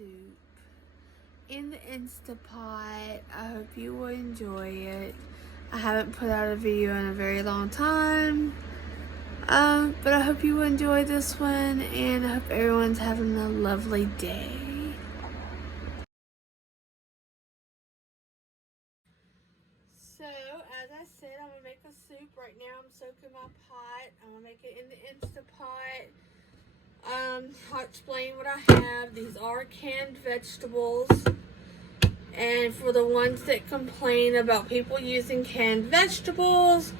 soup in the Instapot. I hope you will enjoy it. I haven't put out a video in a very long time. But I hope you will enjoy this one, and I hope everyone's having a lovely day. So, as I said, I'm going to make a soup. Right now I'm soaking my pot. I'm going to make it in the Instapot. I'll explain what I have. These are canned vegetables. And for the ones that complain about people using canned vegetables,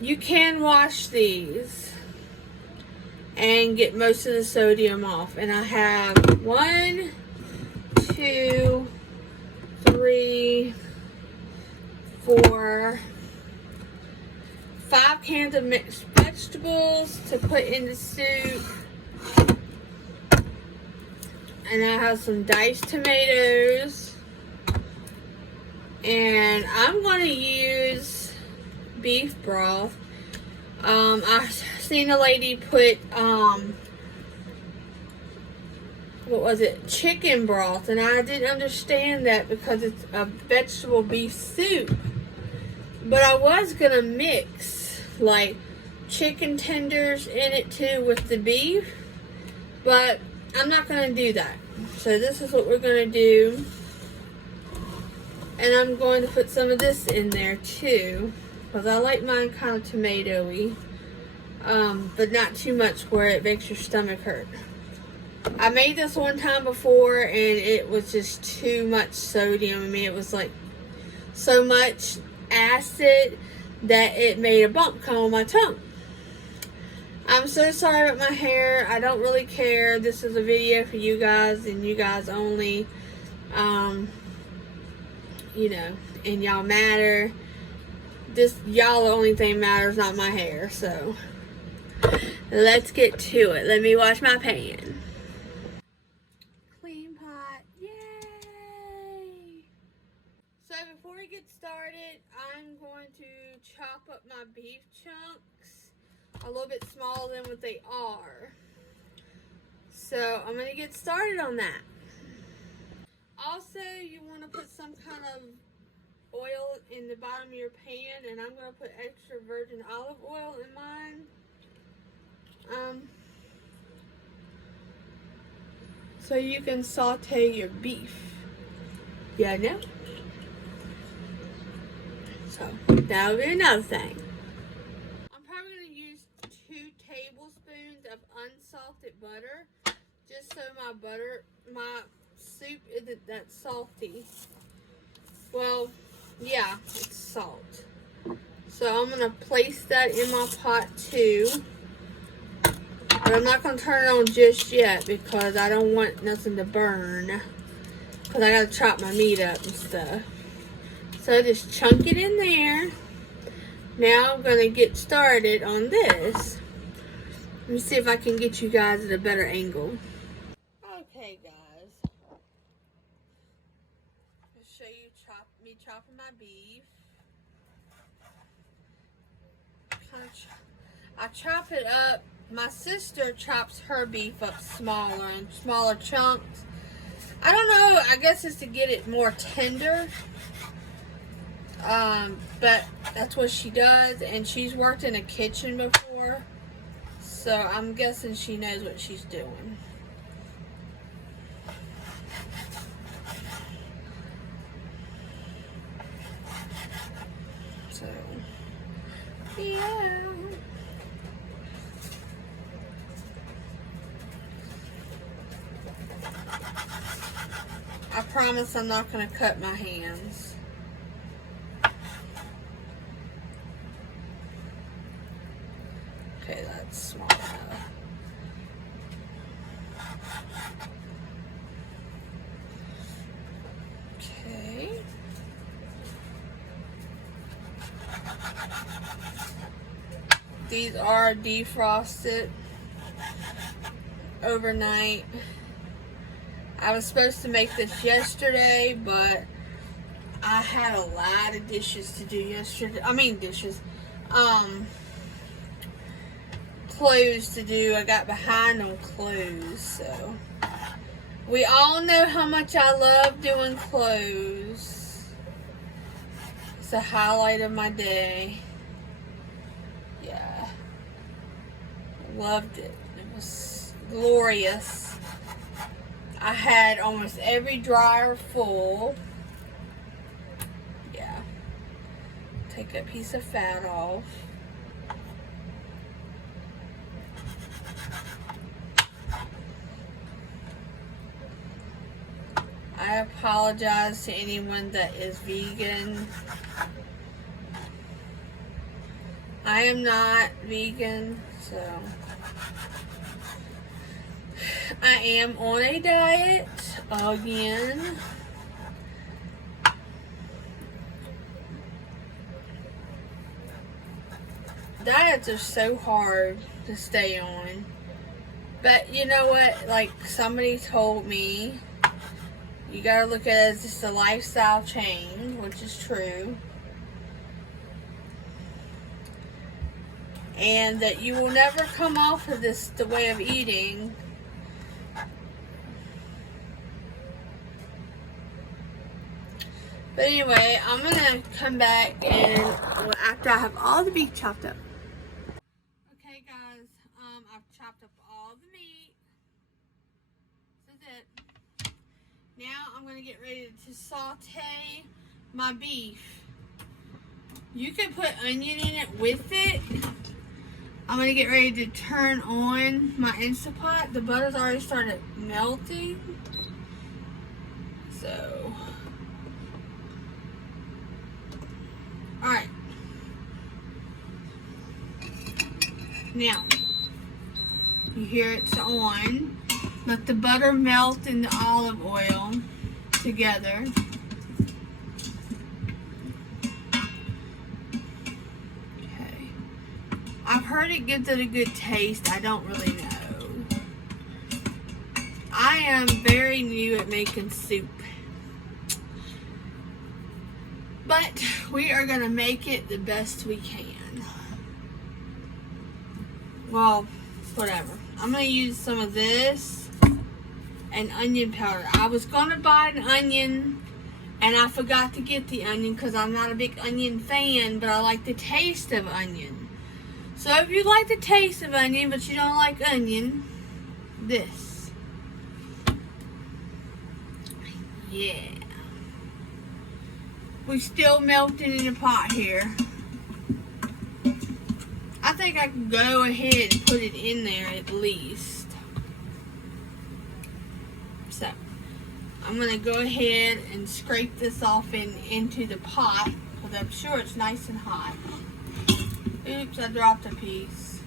you can wash these and get most of the sodium off. And I have 1, 2, 3, 4, 5 cans of mixed vegetables to put in the soup. And I have some diced tomatoes. And I'm going to use beef broth. I've seen a lady put, what was it? Chicken broth. And I didn't understand that because it's a vegetable beef soup. But I was going to mix, like, chicken tenders in it too with the beef. But I'm not going to do that. So this is what we're going to do. And I'm going to put some of this in there too, because I like mine kind of tomatoey, but not too much where it makes your stomach hurt. I made this one time before and it was just too much sodium. I mean, it was like so much acid that it made a bump come on my tongue. I'm so sorry about my hair. I don't really care. This is a video for you guys and you guys only. You know, and y'all matter. Y'all the only thing matters, not my hair. So let's get to it. Let me wash my pan. Clean pot. Yay! So before we get started, I'm going to chop up my beef chunks a little bit smaller than what they are. So I'm going to get started on that. Also, you want to put some kind of oil in the bottom of your pan, and I'm going to put extra virgin olive oil in mine. So you can saute your beef. Yeah, no? So, that'll be another thing. I'm probably going to use 2 tablespoons of unsalted butter, just so my soup isn't that salty. Well, yeah, it's salt. So I'm going to place that in my pot too. But I'm not going to turn it on just yet because I don't want nothing to burn. Because I got to chop my meat up and stuff. So just chunk it in there. Now I'm going to get started on this. Let me see if I can get you guys at a better angle. Okay, guys. Show you me chopping my beef. I chop it up. My sister chops her beef up smaller in smaller chunks. I don't know, I guess it's to get it more tender. But that's what she does, and she's worked in a kitchen before. So I'm guessing she knows what she's doing. So, yeah. I promise I'm not going to cut my hands. Okay, that's small enough. Okay. These are defrosted overnight. I was supposed to make this yesterday, but I had a lot of dishes to do yesterday. Clothes to do. I got behind on clothes, so We all know how much I love doing clothes. It's a highlight of my day. Yeah. Loved it. It was glorious. I had almost every dryer full. Yeah. Take that piece of fat off. I apologize to anyone that is vegan. I am not vegan, so I am on a diet again. Diets are so hard to stay on. But you know what? Like somebody told me, you gotta look at it as just a lifestyle change, which is true. And that you will never come off of the way of eating. But anyway, I'm gonna come back and after I have all the beef chopped up. Okay guys, I've chopped up all the meat. This is it. Now I'm gonna get ready to saute my beef. You can put onion in it with it. I'm gonna get ready to turn on my Insta Pot. The butter's already started melting. So, alright. Now, you hear it's on. Let the butter melt in the olive oil together. I've heard it gives it a good taste. I don't really know. I am very new at making soup. But we are going to make it the best we can. Well, whatever. I'm going to use some of this and onion powder. I was going to buy an onion and I forgot to get the onion because I'm not a big onion fan, but I like the taste of onion. So if you like the taste of onion, but you don't like onion, this. Yeah. We still melting in the pot here. I think I can go ahead and put it in there at least. So, I'm going to go ahead and scrape this off into the pot, because I'm sure it's nice and hot. Oops, I dropped a piece.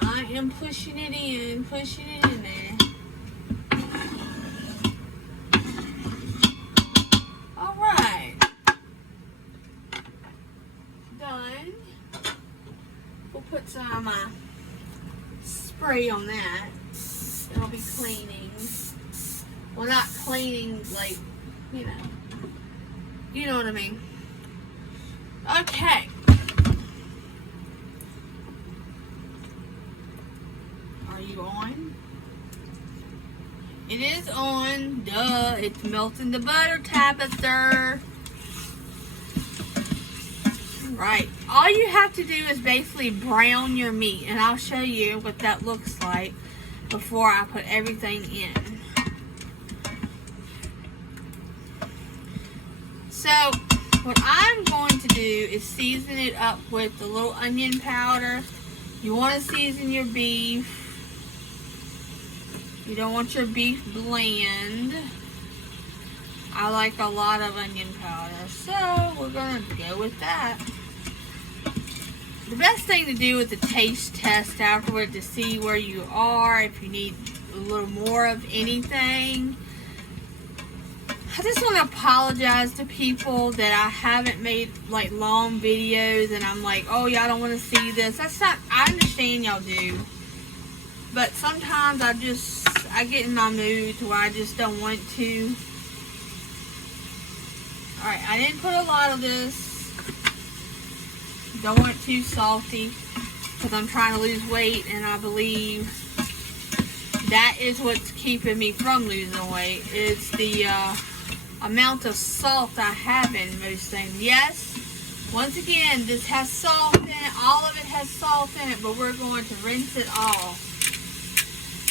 I am pushing it in there. Alright. Done. We'll put some of my spray on that. It'll be cleaning. Well, not cleaning, like, you know what I mean. Okay. Are you on? It is on. Duh. It's melting the butter, Tabitha. Right. All you have to do is basically brown your meat. And I'll show you what that looks like before I put everything in. So, what I'm going to do is season it up with a little onion powder. You want to season your beef. You don't want your beef bland. I like a lot of onion powder, so we're going to go with that. The best thing to do with the taste test afterward to see where you are, if you need a little more of anything. I just want to apologize to people that I haven't made like long videos and I'm like, oh y'all don't want to see this. That's not, I understand y'all do. But sometimes I get in my mood to where I just don't want to. Alright, I didn't put a lot of this. Don't want it too salty because I'm trying to lose weight and I believe That is what's keeping me from losing weight. It's the amount of salt I have in most things. Yes, once again, this has salt in it. All of it has salt in it, but we're going to rinse it all.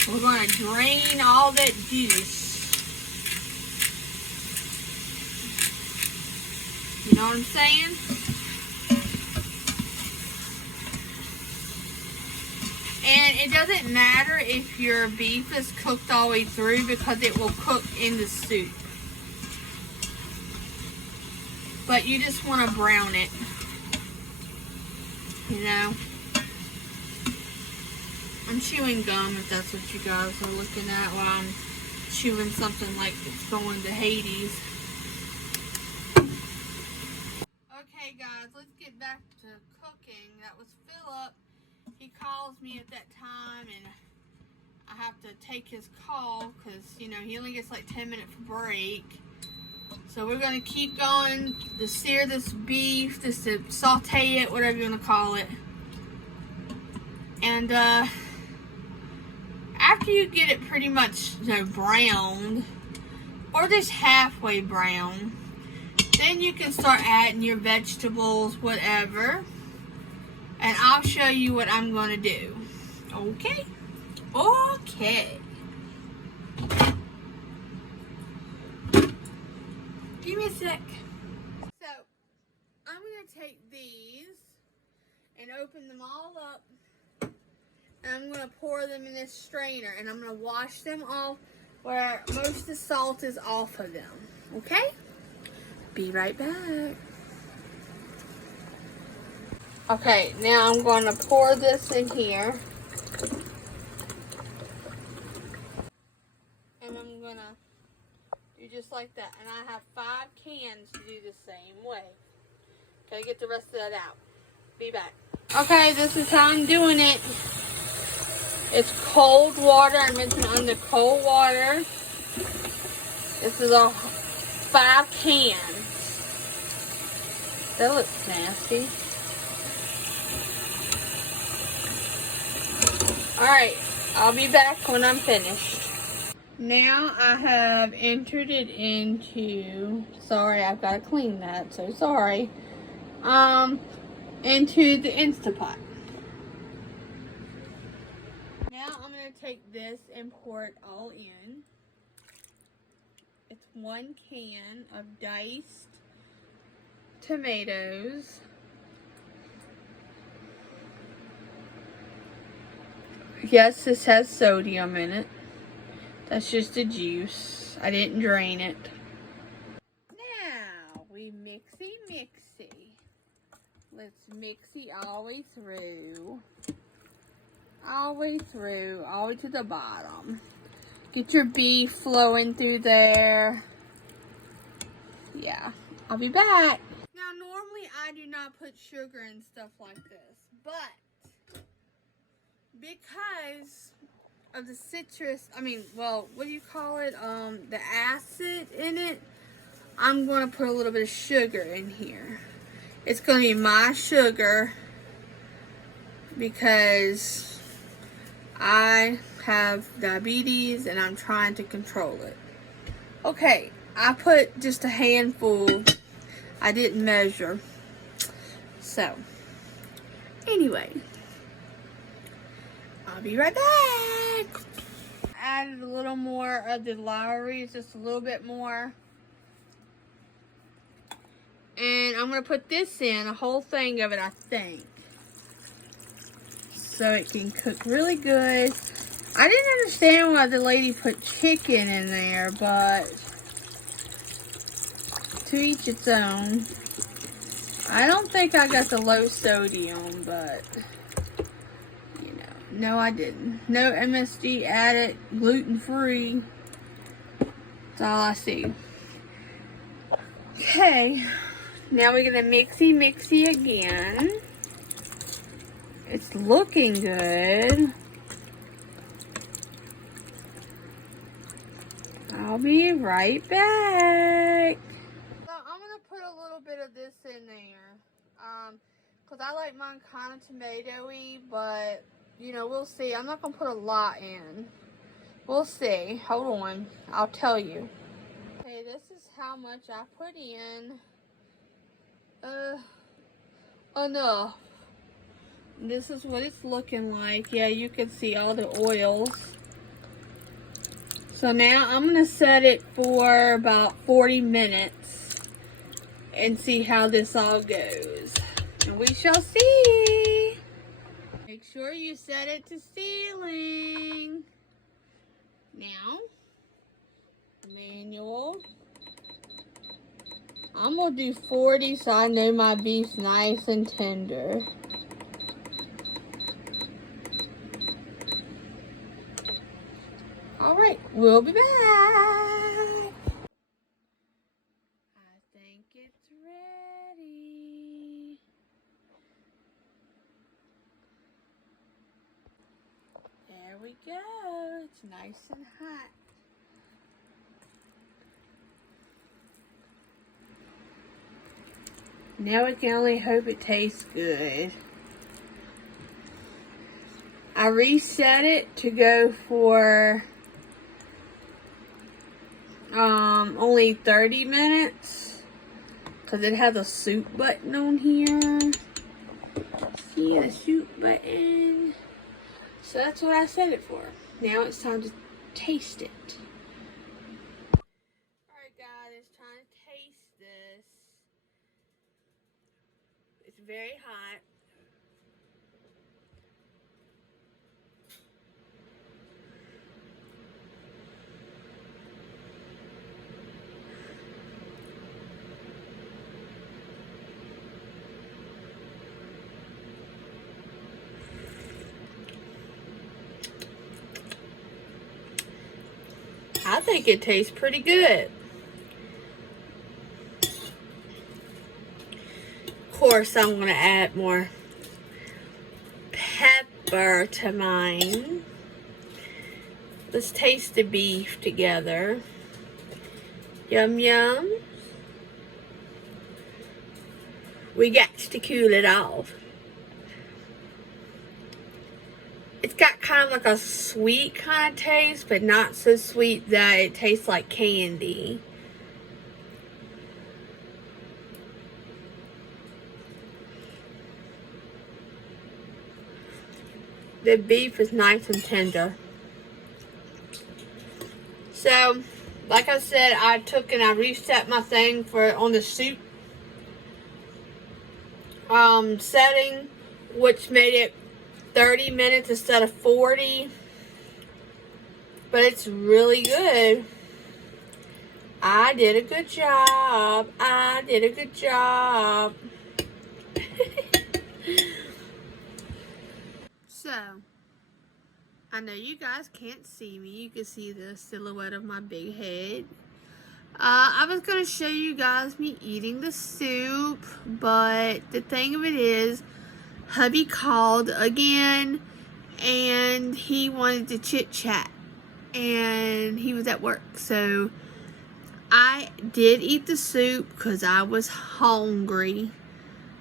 We're going to drain all that juice. You know what I'm saying? And it doesn't matter if your beef is cooked all the way through because it will cook in the soup. But you just want to brown it. You know? I'm chewing gum if that's what you guys are looking at while I'm chewing something like it's going to Hades. Okay guys, let's get back to cooking. That was Philip. He calls me at that time and I have to take his call because, you know, he only gets like 10 minutes break. So we're going to keep going to sear this beef, just to saute it, whatever you want to call it. And after you get it pretty much, you know, browned, or just halfway brown, then you can start adding your vegetables, whatever. And I'll show you what I'm going to do. Okay? Okay. Give me a sec. So, I'm going to take these and open them all up. And I'm going to pour them in this strainer. And I'm going to wash them off where most of the salt is off of them. Okay? Be right back. Okay, now I'm going to pour this in here. And I'm going to do just like that. And I have 5 cans to do the same way. Okay, get the rest of that out. Be back. Okay, this is how I'm doing it. It's cold water. I'm mixing it under cold water. This is all 5 cans. That looks nasty. Alright, I'll be back when I'm finished. Now I have entered it into, sorry, I've got to clean that, so sorry. Into the Instapot. Now I'm going to take this and pour it all in. It's 1 can of diced tomatoes. Yes, this has sodium in it. That's just the juice. I didn't drain it. Now, we mixy. Let's mixy all the way through. All the way through. All the way to the bottom. Get your beef flowing through there. Yeah, I'll be back. Now, normally I do not put sugar and stuff like this. But because of the citrus, what do you call it? The acid in it, I'm going to put a little bit of sugar in here. It's going to be my sugar because I have diabetes and I'm trying to control it. Okay, I put just a handful. I didn't measure. So, anyway, I'll be right back. Added a little more of the Lowry's, just a little bit more. And I'm going to put this in, a whole thing of it, I think. So it can cook really good. I didn't understand why the lady put chicken in there, but to each its own. I don't think I got the low sodium, but you know, no I didn't. No MSG added, gluten-free. That's all I see. Okay, now we're gonna mixy again. It's looking good. I'll be right back. So I'm gonna put a little bit of this in there, cause I like mine kind of tomatoey, but you know, we'll see. I'm not gonna put a lot in. We'll see. Hold on. I'll tell you. Okay, this is how much I put in. Enough. This is what it's looking like. Yeah, you can see all the oils. So now I'm going to set it for about 40 minutes and see how this all goes. And we shall see. Make sure you set it to sealing. Now, manual. I'm going to do 40 so I know my beef's nice and tender. Alright, we'll be back. I think it's ready. There we go. It's nice and hot. Now we can only hope it tastes good. I reset it to go for only 30 minutes because it has a soup button on here. See the soup button? So that's what I set it for. Now it's time to taste it. Alright guys, it's time to taste this. It's very hot. I think it tastes pretty good. Of course, I'm going to add more pepper to mine. Let's taste the beef together. Yum, yum. We got to cool it off. It's got kind of like a sweet kind of taste, but not so sweet that it tastes like candy. The beef is nice and tender. So, like I said, I took and I reset my thing for on the soup setting, which made it 30 minutes instead of 40. But it's really good. I did a good job. I did a good job. So, I know you guys can't see me. You can see the silhouette of my big head. I was going to show you guys me eating the soup, but the thing of it is, hubby called again, and he wanted to chit-chat, and he was at work, so I did eat the soup because I was hungry.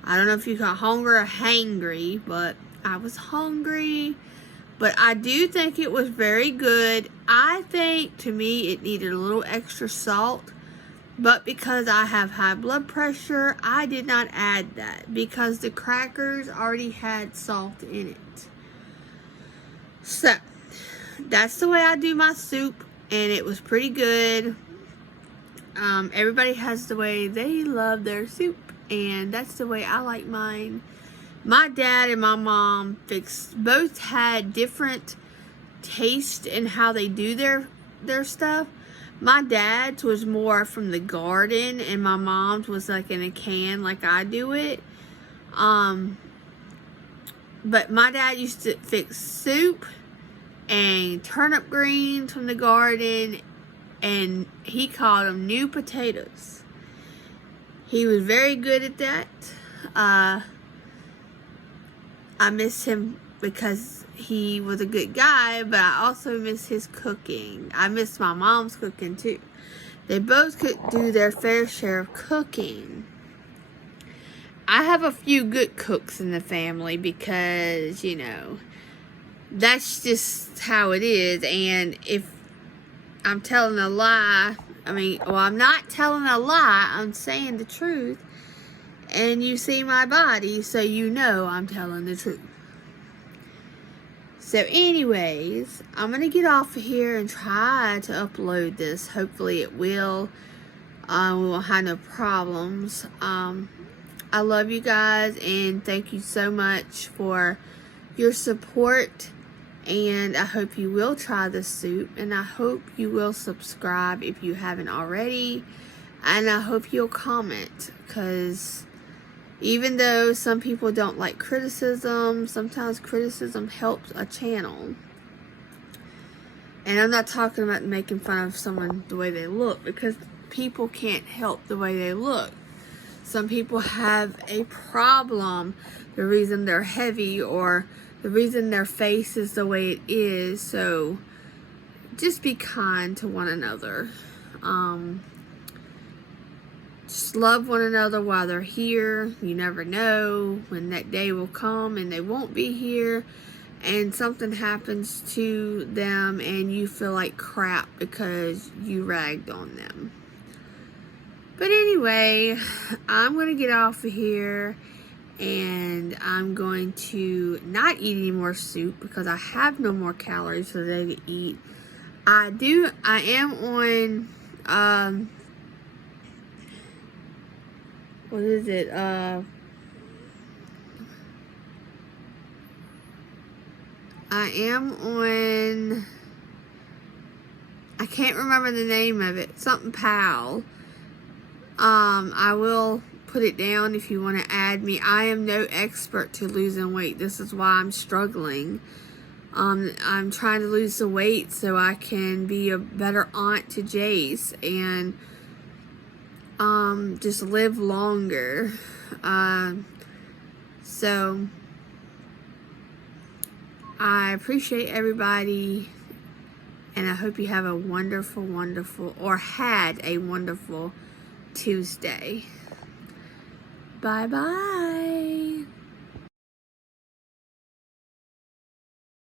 I don't know if you call hungry or hangry, but I was hungry. But I do think it was very good. I think, to me, it needed a little extra salt. But because I have high blood pressure, I did not add that. Because the crackers already had salt in it. So, that's the way I do my soup. And it was pretty good. Everybody has the way they love their soup. And that's the way I like mine. My dad and my mom both had different taste in how they do their stuff. My dad's was more from the garden, and my mom's was like in a can like I do it. But my dad used to fix soup and turnip greens from the garden, and he called them new potatoes. He was very good at that. I miss him because he was a good guy, but I also miss his cooking. I miss my mom's cooking too. They both could do their fair share of cooking. I have a few good cooks in the family because, you know, that's just how it is. And if I'm telling a lie, I'm not telling a lie, I'm saying the truth. And you see my body, so you know I'm telling the truth. So anyways, I'm going to get off of here and try to upload this. Hopefully it will. We won't have no problems. I love you guys, and thank you so much for your support. And I hope you will try this soup, and I hope you will subscribe if you haven't already. And I hope you'll comment, because even though some people don't like criticism, sometimes criticism helps a channel. And I'm not talking about making fun of someone the way they look, because people can't help the way they look. Some people have a problem, the reason they're heavy, or the reason their face is the way it is. So just be kind to one another. Just love one another while they're here. You never know when that day will come and they won't be here, and something happens to them and you feel like crap because you ragged on them. But anyway, I'm going to get off of here, and I'm going to not eat any more soup because I have no more calories for the day to eat. I am on, what is it, I am on, I can't remember the name of it, something Pal. I will put it down if you want to add me. I am no expert to losing weight. This is why I'm struggling. I'm trying to lose the weight so I can be a better aunt to Jace and just live longer. So I appreciate everybody, and I hope you have a wonderful, or had a wonderful Tuesday. Bye-bye.